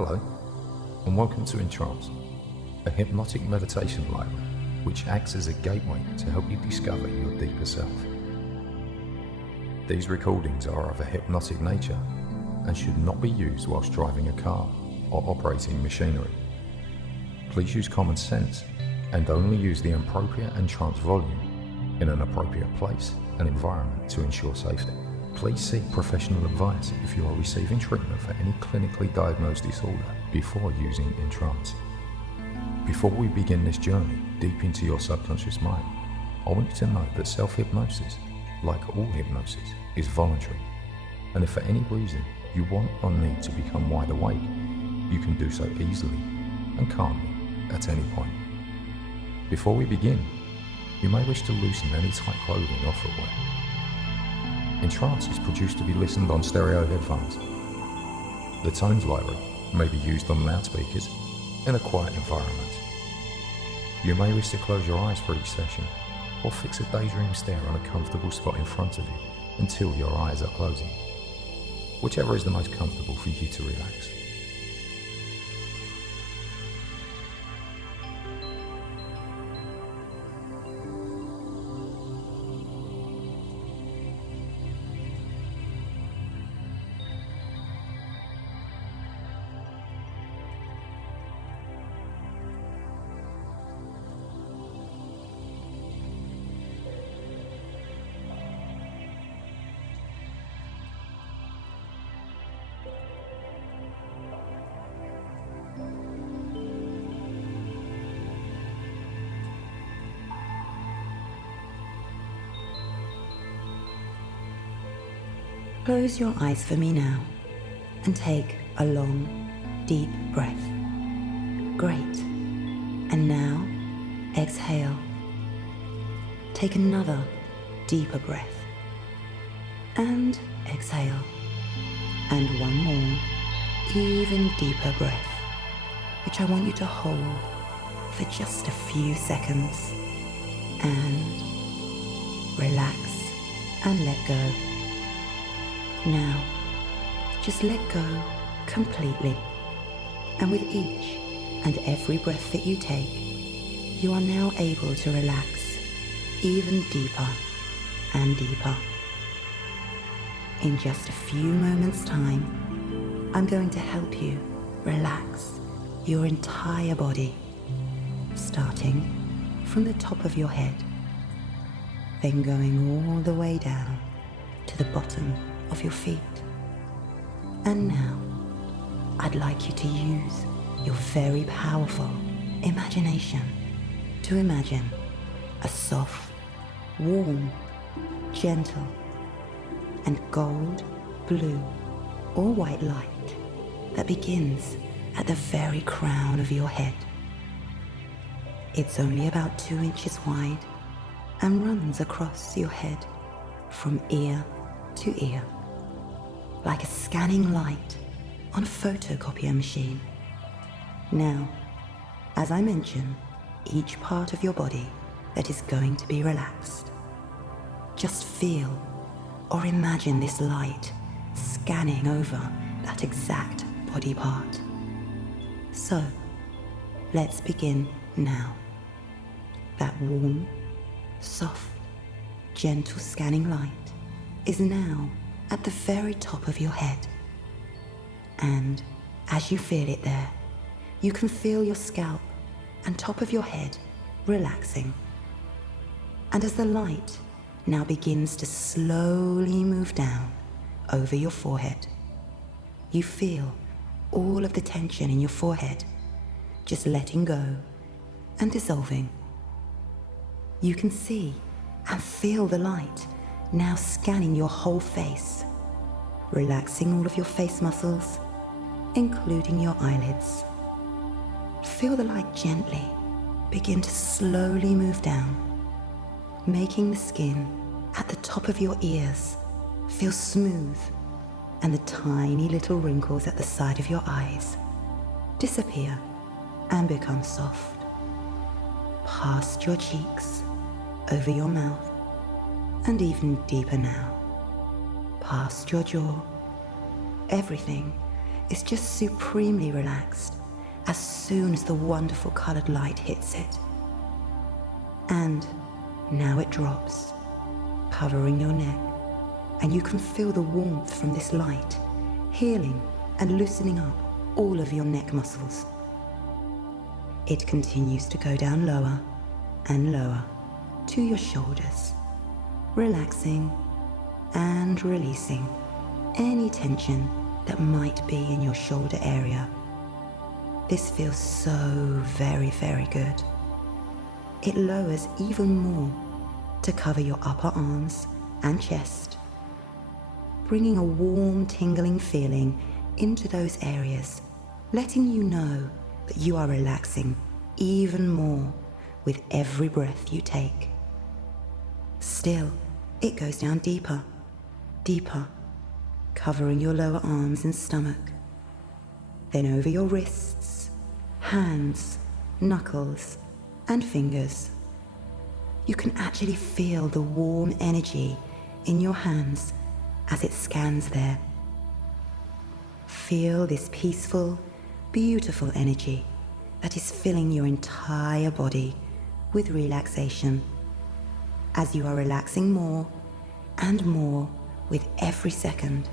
Hello, and welcome to EnTrance, a hypnotic meditation library which acts as a gateway to help you discover your deeper self. These recordings are of a hypnotic nature and should not be used whilst driving a car or operating machinery. Please use common sense and only use the appropriate EnTrance volume in an appropriate place and environment to ensure safety. Please seek professional advice if you are receiving treatment for any clinically diagnosed disorder before using EnTrance. Before we begin this journey deep into your subconscious mind, I want you to know that self-hypnosis, like all hypnosis, is voluntary, and if for any reason you want or need to become wide awake, you can do so easily and calmly at any point. Before we begin, you may wish to loosen any tight clothing or footwear. EnTrance is produced to be listened on stereo headphones. The tones library may be used on loudspeakers in a quiet environment. You may wish to close your eyes for each session or fix a daydream stare on a comfortable spot in front of you until your eyes are closing. Whichever is the most comfortable for you to relax. Close your eyes for me now and take a long, deep breath. Great. And now, exhale. Take another deeper breath. And exhale. And one more, even deeper breath, which I want you to hold for just a few seconds. And relax and let go. Now, just let go completely, and with each and every breath that you take, you are now able to relax even deeper and deeper. In just a few moments' time, I'm going to help you relax your entire body, starting from the top of your head, then going all the way down to the bottom of your feet. And now, I'd like you to use your very powerful imagination to imagine a soft, warm, gentle, and gold, blue, or white light that begins at the very crown of your head. It's only about 2 inches wide and runs across your head from ear to ear, like a scanning light on a photocopier machine. Now, as I mention, each part of your body that is going to be relaxed, just feel or imagine this light scanning over that exact body part. So, let's begin now. That warm, soft, gentle scanning light is now at the very top of your head. And as you feel it there, you can feel your scalp and top of your head relaxing. And as the light now begins to slowly move down over your forehead, you feel all of the tension in your forehead just letting go and dissolving. You can see and feel the light now scanning your whole face, relaxing all of your face muscles, including your eyelids. Feel the light gently begin to slowly move down, making the skin at the top of your ears feel smooth and the tiny little wrinkles at the side of your eyes disappear and become soft. Past your cheeks, over your mouth, and even deeper now, past your jaw. Everything is just supremely relaxed as soon as the wonderful colored light hits it. And now it drops, covering your neck, and you can feel the warmth from this light healing and loosening up all of your neck muscles. It continues to go down lower and lower to your shoulders, relaxing and releasing any tension that might be in your shoulder area. This feels so very, very good. It lowers even more to cover your upper arms and chest, bringing a warm, tingling feeling into those areas, letting you know that you are relaxing even more with every breath you take. Still, it goes down deeper, deeper, covering your lower arms and stomach, then over your wrists, hands, knuckles, and fingers. You can actually feel the warm energy in your hands as it scans there. Feel this peaceful, beautiful energy that is filling your entire body with relaxation as you are relaxing more and more with every second,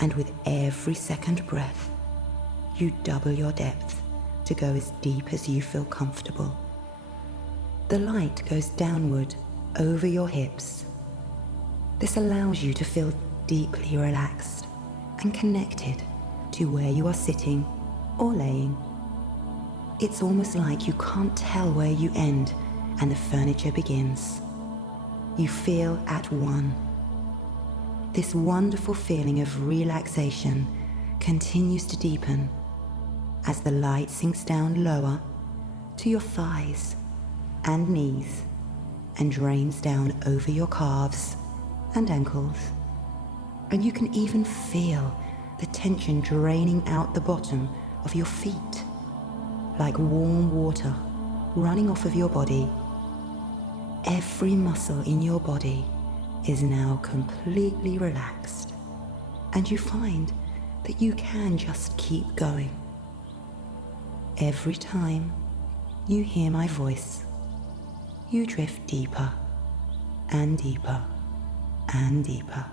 and with every second breath, you double your depth to go as deep as you feel comfortable. The light goes downward over your hips. This allows you to feel deeply relaxed and connected to where you are sitting or laying. It's almost like you can't tell where you end and the furniture begins. You feel at one. This wonderful feeling of relaxation continues to deepen as the light sinks down lower to your thighs and knees and drains down over your calves and ankles. And you can even feel the tension draining out the bottom of your feet, like warm water running off of your body. Every muscle in your body is now completely relaxed, and you find that you can just keep going. Every time you hear my voice, you drift deeper and deeper and deeper.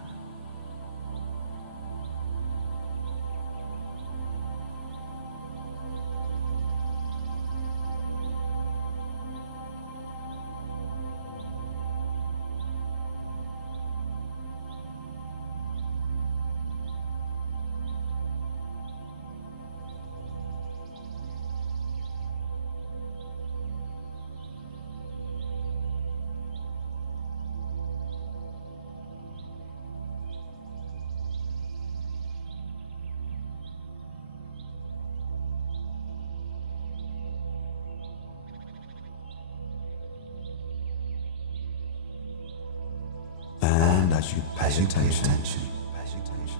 And as you pay attention,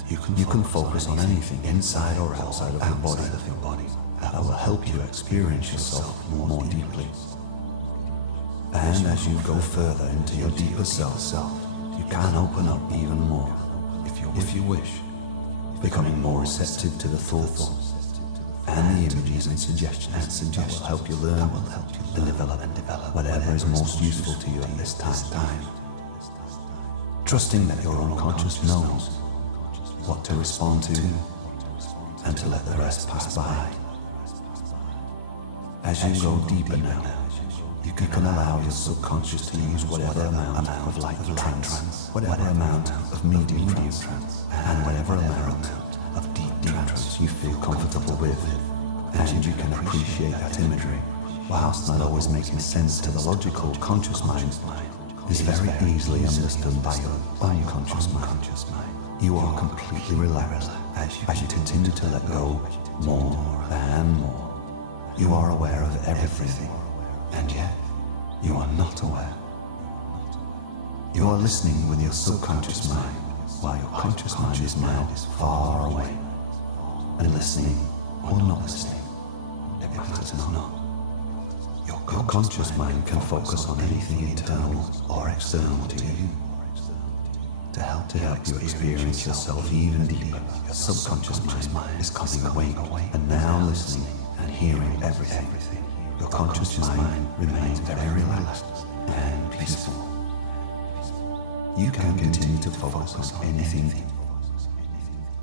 you can focus on anything inside or outside of your body that will help you experience yourself more deeply. And as you go further into your deeper self, you can open up even more, if you wish, becoming more receptive to the thoughts and the images and suggestions that will help you learn and develop whatever is most useful to you at this time. Trusting that your unconscious knows what to respond to and to let the rest pass by. As you go deeper now, you can allow your subconscious to use whatever amount of light trance, whatever amount of medium trance, and whatever amount of deep trance you feel comfortable with. And you can appreciate that imagery, whilst not always making sense to the logical conscious mind, is very easily understood by your unconscious mind. You are completely relaxed as you continue to let go more and more. You are aware of everything, and yet you are not aware. You are listening with your subconscious mind, while your conscious mind is now far away. And listening or not listening, it matters not. Your conscious mind can focus on anything internal or external to you. to help you experience yourself even deeper. Your subconscious mind is coming awake and now listening and hearing everything. Your conscious mind remains very relaxed and peaceful. You can continue to focus on anything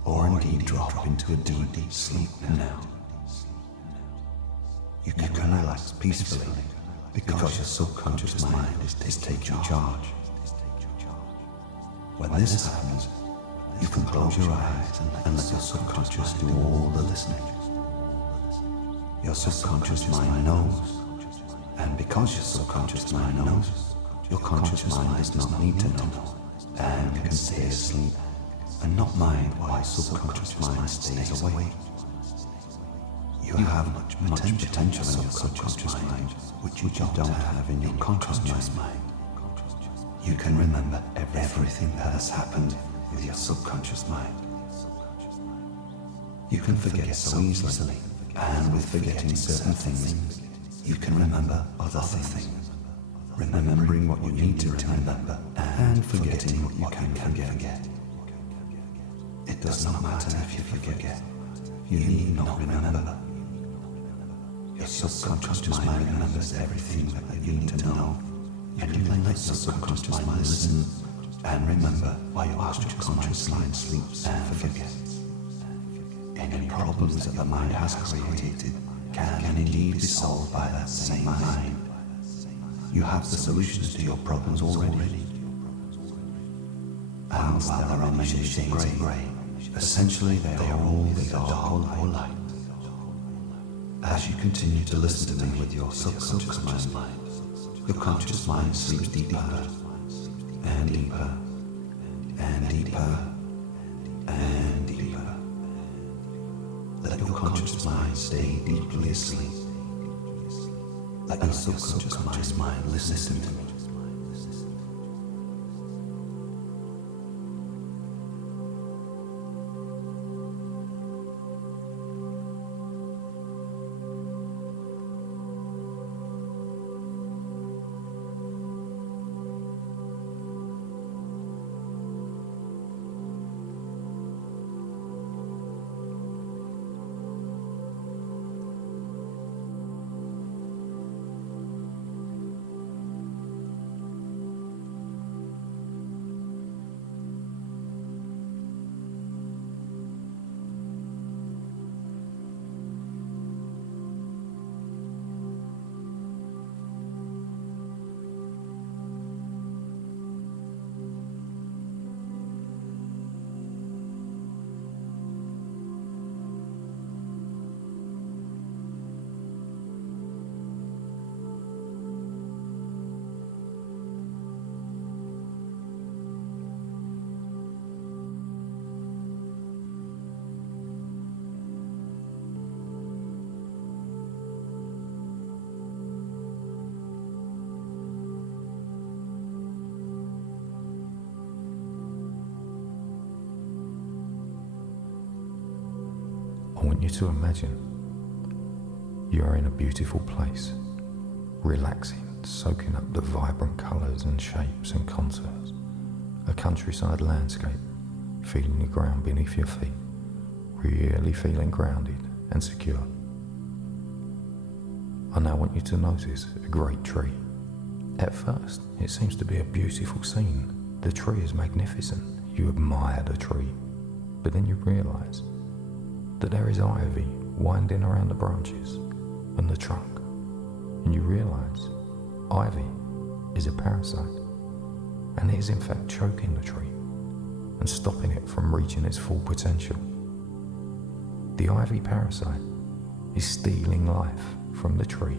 or indeed drop into a deep sleep now. You can relax peacefully because your subconscious mind is taking charge. When this happens, you can close your eyes and let your subconscious do all the listening. Your subconscious mind knows, and because your subconscious mind knows, your conscious mind does not need to know and can stay asleep and not mind why subconscious mind stays awake. You have much potential in your subconscious mind, which you don't have in your conscious mind. You can remember everything that has happened with your subconscious mind. You can forget so easily, and with forgetting certain things, you can remember other things. Remembering what you need to remember, and forgetting what you can forget. It does not matter if you forget. You need not remember. Your subconscious mind remembers everything that you need to know, and you can let your subconscious mind listen and remember while your subconscious mind sleeps and forgets. Any problems that the mind has created can indeed be solved by that same mind. You have the solutions to your problems already. And while there are many shades of grey, essentially they are all either dark or light. As you continue to listen to me with your subconscious mind, your conscious mind sleeps deeper and deeper and deeper and deeper. Let your conscious mind stay deeply asleep. Let your subconscious mind listen to me. I want you to imagine you are in a beautiful place, relaxing, soaking up the vibrant colours and shapes and contours, a countryside landscape, feeling the ground beneath your feet, really feeling grounded and secure. I now want you to notice a great tree. At first, it seems to be a beautiful scene. The tree is magnificent. You admire the tree, but then you realise that there is ivy winding around the branches and the trunk, and you realise ivy is a parasite, and it is in fact choking the tree and stopping it from reaching its full potential. The ivy parasite is stealing life from the tree,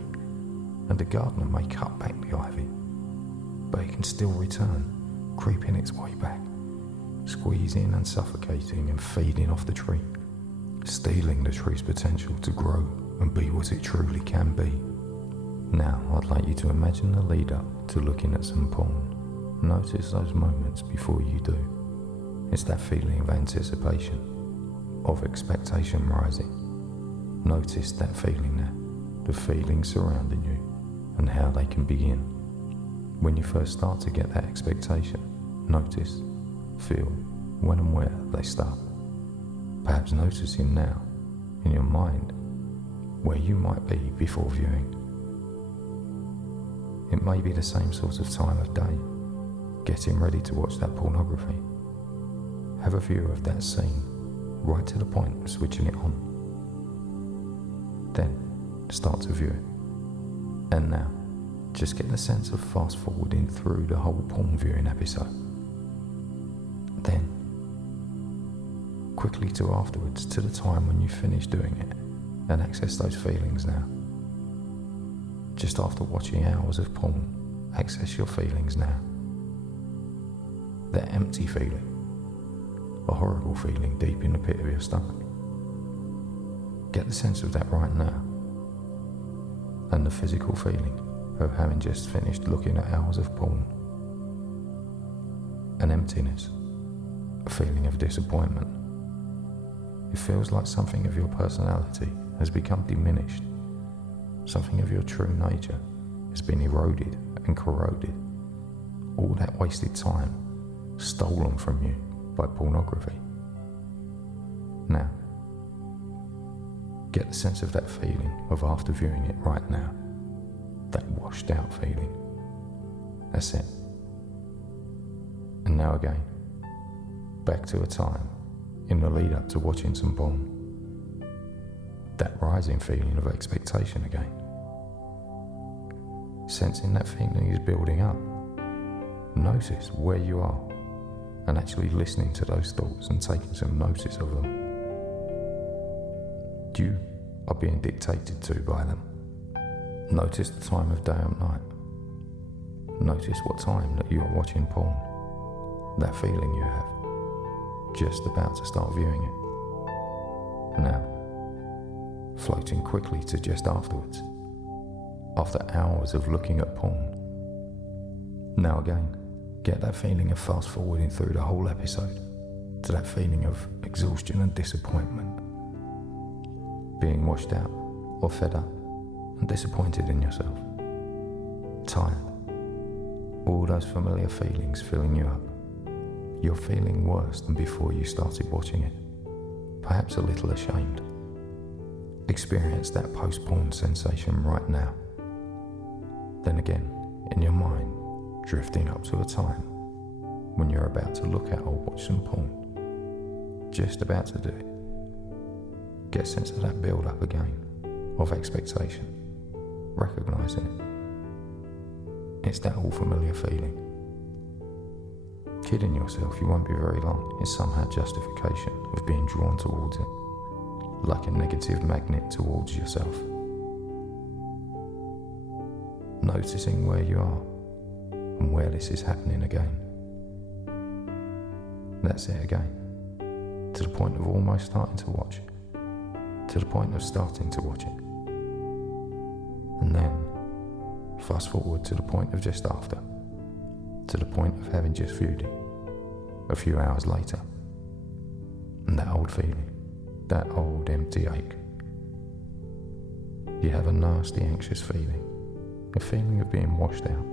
and the gardener may cut back the ivy, but it can still return, creeping its way back, squeezing and suffocating and feeding off the tree, stealing the tree's potential to grow and be what it truly can be. Now, I'd like you to imagine the lead up to looking at some porn. Notice those moments before you do. It's that feeling of anticipation, of expectation rising. Notice that feeling there, the feelings surrounding you, and how they can begin. When you first start to get that expectation, notice Feel when and where they start. Perhaps noticing now, in your mind, where you might be before viewing. It may be the same sort of time of day, getting ready to watch that pornography. Have a view of that scene, right to the point of switching it on. Then, start to view it. And now, just get the sense of fast forwarding through the whole porn viewing episode. Then, quickly to afterwards, to the time when you finish doing it, and access those feelings now. Just after watching hours of porn, access your feelings now. That empty feeling, a horrible feeling deep in the pit of your stomach. Get the sense of that right now. And the physical feeling of having just finished looking at hours of porn. An emptiness, a feeling of disappointment. It feels like something of your personality has become diminished. Something of your true nature has been eroded and corroded. All that wasted time stolen from you by pornography. Now, get the sense of that feeling of after viewing it right now. That washed out feeling. That's it. And now again, back to a time in the lead up to watching some porn. That rising feeling of expectation again. Sensing that feeling is building up. Notice where you are and actually listening to those thoughts and taking some notice of them. You are being dictated to by them. Notice the time of day or night. Notice what time that you are watching porn. That feeling you have, just about to start viewing it. Now, floating quickly to just afterwards, after hours of looking at porn. Now again, get that feeling of fast forwarding through the whole episode to that feeling of exhaustion and disappointment. Being washed out or fed up and disappointed in yourself. Tired. All those familiar feelings filling you up. You're feeling worse than before you started watching it. Perhaps a little ashamed. Experience that post-porn sensation right now. Then again, in your mind, drifting up to a time when you're about to look at or watch some porn. Just about to do it. Get a sense of that build-up again, of expectation. Recognise it. It's that all familiar feeling. Kidding yourself you won't be very long is somehow justification of being drawn towards it, like a negative magnet towards yourself. Noticing where you are and where this is happening again. That's it again. To the point of almost starting to watch. To the point of starting to watch it. And then, fast forward to the point of just after. To the point of having just viewed it. A few hours later. And that old feeling. That old empty ache. You have a nasty anxious feeling. A feeling of being washed out.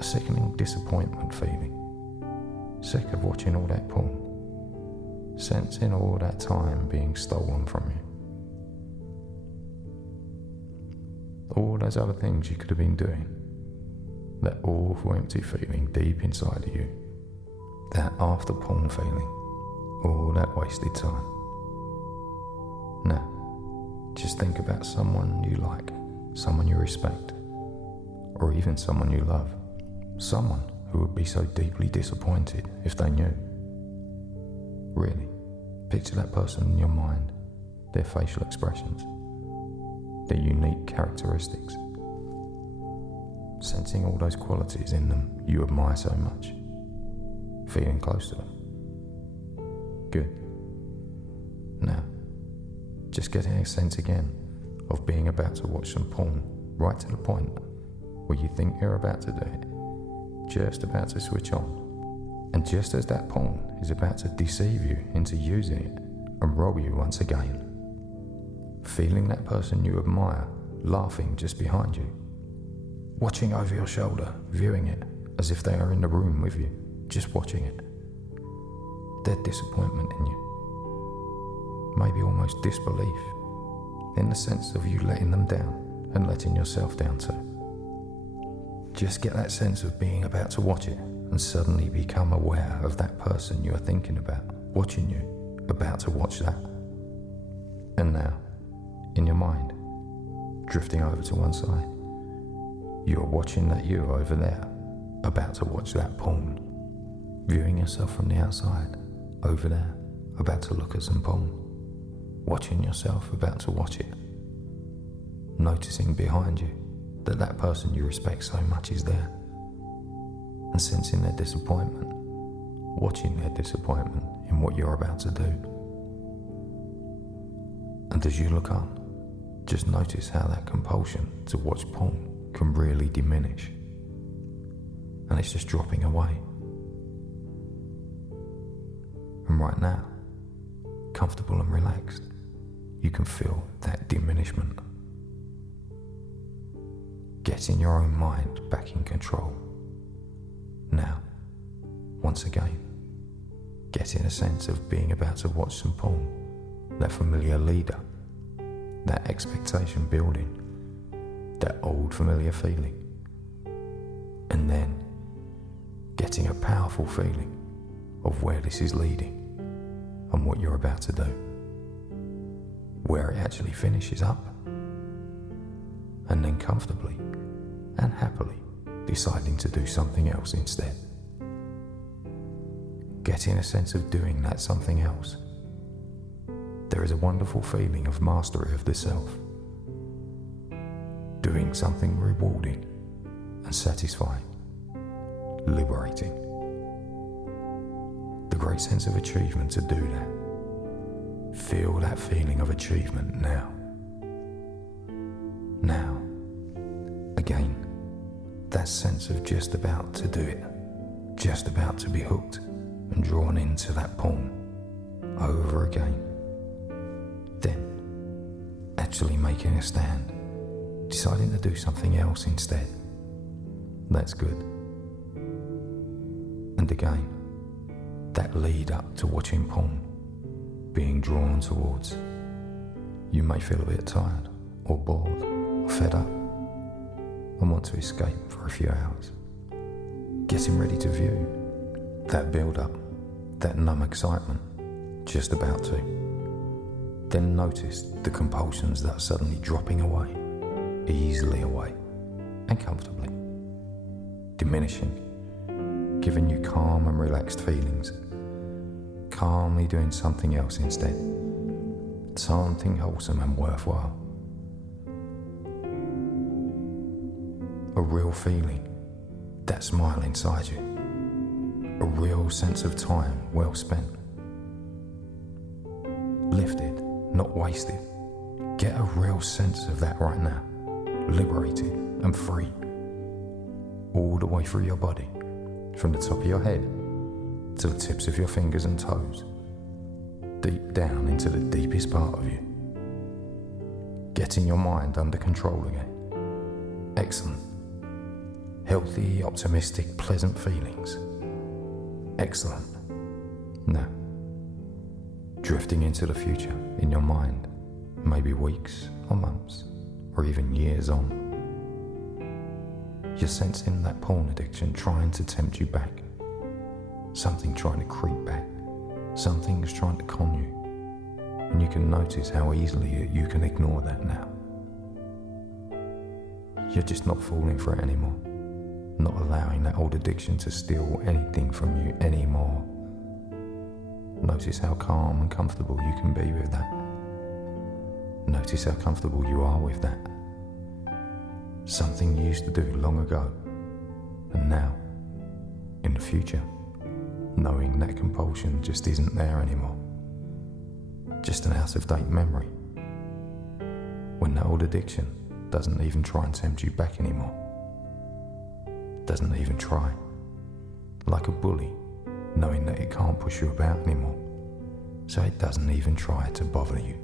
A sickening disappointment feeling. Sick of watching all that porn. Sensing all that time being stolen from you. All those other things you could have been doing. That awful empty feeling deep inside of you. That after porn feeling. All that wasted time. Now, just think about someone you like, someone you respect, or even someone you love. Someone who would be so deeply disappointed if they knew. Really, picture that person in your mind, their facial expressions, their unique characteristics. Sensing all those qualities in them you admire so much. Feeling close to them. Good. Now, just getting a sense again of being about to watch some porn, right to the point where you think you're about to do it, just about to switch on. And just as that porn is about to deceive you into using it and rob you once again, feeling that person you admire laughing just behind you, watching over your shoulder, viewing it as if they are in the room with you, just watching it. Their disappointment in you. Maybe almost disbelief in the sense of you letting them down and letting yourself down too. Just get that sense of being about to watch it and suddenly become aware of that person you are thinking about, watching you, about to watch that. And now, in your mind, drifting over to one side, you are watching that you over there, about to watch that porn. Viewing yourself from the outside, over there, about to look at some porn. Watching yourself, about to watch it. Noticing behind you that that person you respect so much is there. And sensing their disappointment, watching their disappointment in what you're about to do. And as you look on, just notice how that compulsion to watch porn can really diminish. And it's just dropping away. And right now, comfortable and relaxed, you can feel that diminishment. Getting your own mind back in control. Now, once again, getting a sense of being about to watch some porn, that familiar leader, that expectation building, that old familiar feeling, and then getting a powerful feeling of where this is leading and what you're about to do, where it actually finishes up, and then comfortably and happily deciding to do something else instead. Getting a sense of doing that something else. There is a wonderful feeling of mastery of the self. Doing something rewarding and satisfying, liberating. The great sense of achievement to do that. Feel that feeling of achievement now. Now, again, that sense of just about to do it, just about to be hooked and drawn into that porn over again. Then, actually making a stand, deciding to do something else instead. That's good. And again, that lead up to watching porn, being drawn towards. You may feel a bit tired or bored or fed up and want to escape for a few hours. Getting ready to view that build up, that numb excitement, just about to. Then notice the compulsions that are suddenly dropping away, easily away and comfortably, diminishing, giving you calm and relaxed feelings, calmly doing something else instead, something wholesome and worthwhile. A real feeling, that smile inside you, a real sense of time well spent. Lifted, not wasted. Get a real sense of that right now, liberated and free, all the way through your body, from the top of your head to the tips of your fingers and toes, deep down into the deepest part of you. Getting your mind under control again. Excellent. Healthy, optimistic, pleasant feelings. Excellent. Now, drifting into the future in your mind, maybe weeks or months or even years on. You're sensing that porn addiction trying to tempt you back. Something trying to creep back. Something's trying to con you. And you can notice how easily you can ignore that now. You're just not falling for it anymore. Not allowing that old addiction to steal anything from you anymore. Notice how calm and comfortable you can be with that. Notice how comfortable you are with that. Something you used to do long ago, and now, in the future, knowing that compulsion just isn't there anymore. Just an out-of-date memory. When that old addiction doesn't even try and tempt you back anymore. Doesn't even try. Like a bully, knowing that it can't push you about anymore. So it doesn't even try to bother you.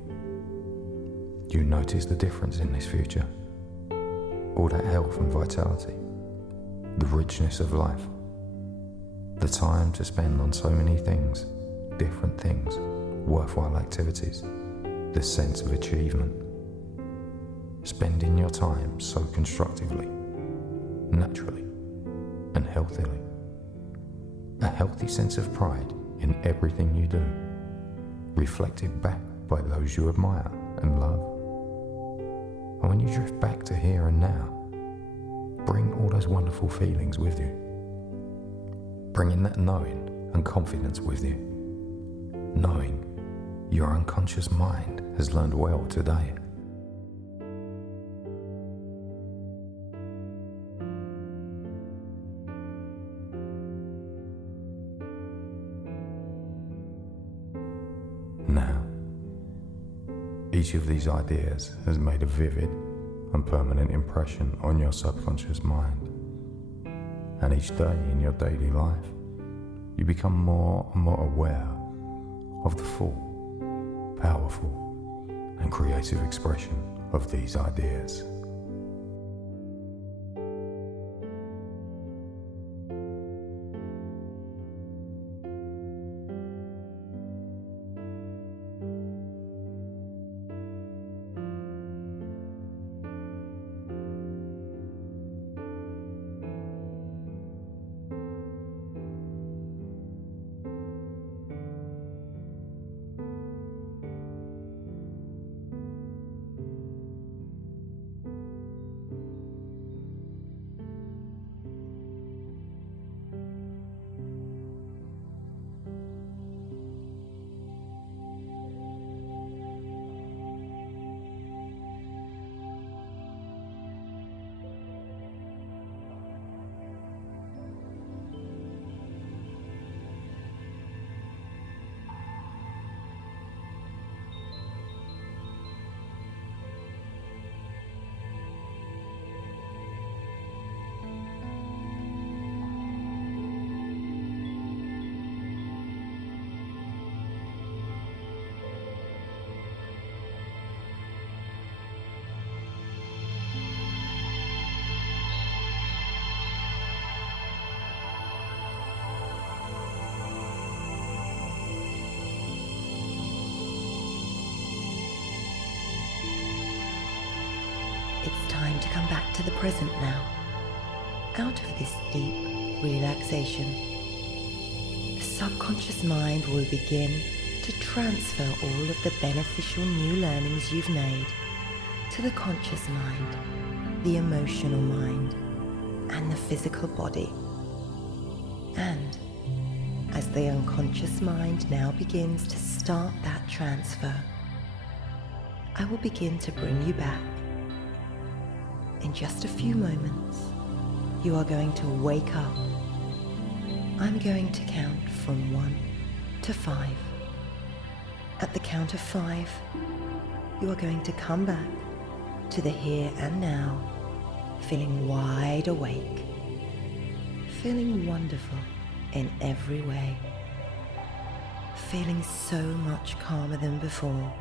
You notice the difference in this future. All that health and vitality, the richness of life, The time to spend on so many things, different things, worthwhile activities, the sense of achievement. Spending your time so constructively, naturally, and healthily. A healthy sense of pride in everything you do, reflected back by those you admire and love. And when you drift back to here and now, bring all those wonderful feelings with you. Bringing that knowing and confidence with you. Knowing your unconscious mind has learned well today. Now, each of these ideas has made a vivid and permanent impression on your subconscious mind. And each day in your daily life, you become more and more aware of the full, powerful, and creative expression of these ideas. It's time to come back to the present now. Out of this deep relaxation, the subconscious mind will begin to transfer all of the beneficial new learnings you've made to the conscious mind, the emotional mind, and the physical body. And as the unconscious mind now begins to start that transfer, I will begin to bring you back. In just a few moments, you are going to wake up. I'm going to count from 1 to 5. At the count of 5, you are going to come back to the here and now, feeling wide awake, feeling wonderful in every way, feeling so much calmer than before.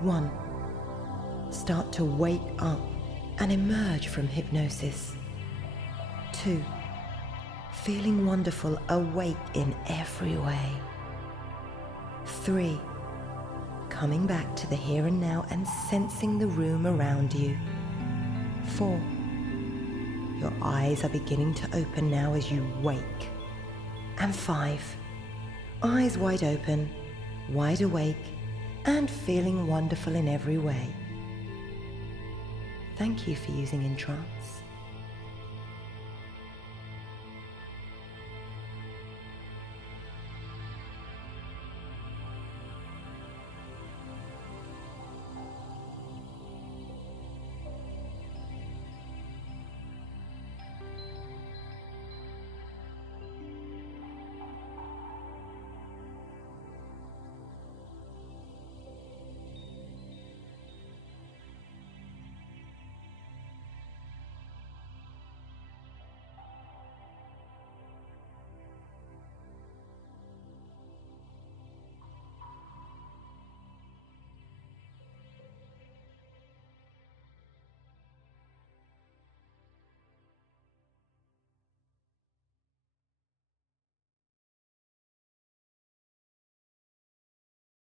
1. Start to wake up and emerge from hypnosis. 2. Feeling wonderful, awake in every way. 3. Coming back to the here and now and sensing the room around you. 4. Your eyes are beginning to open now as you wake. And 5. Eyes wide open, wide awake, and feeling wonderful in every way. Thank you for using EnTrance.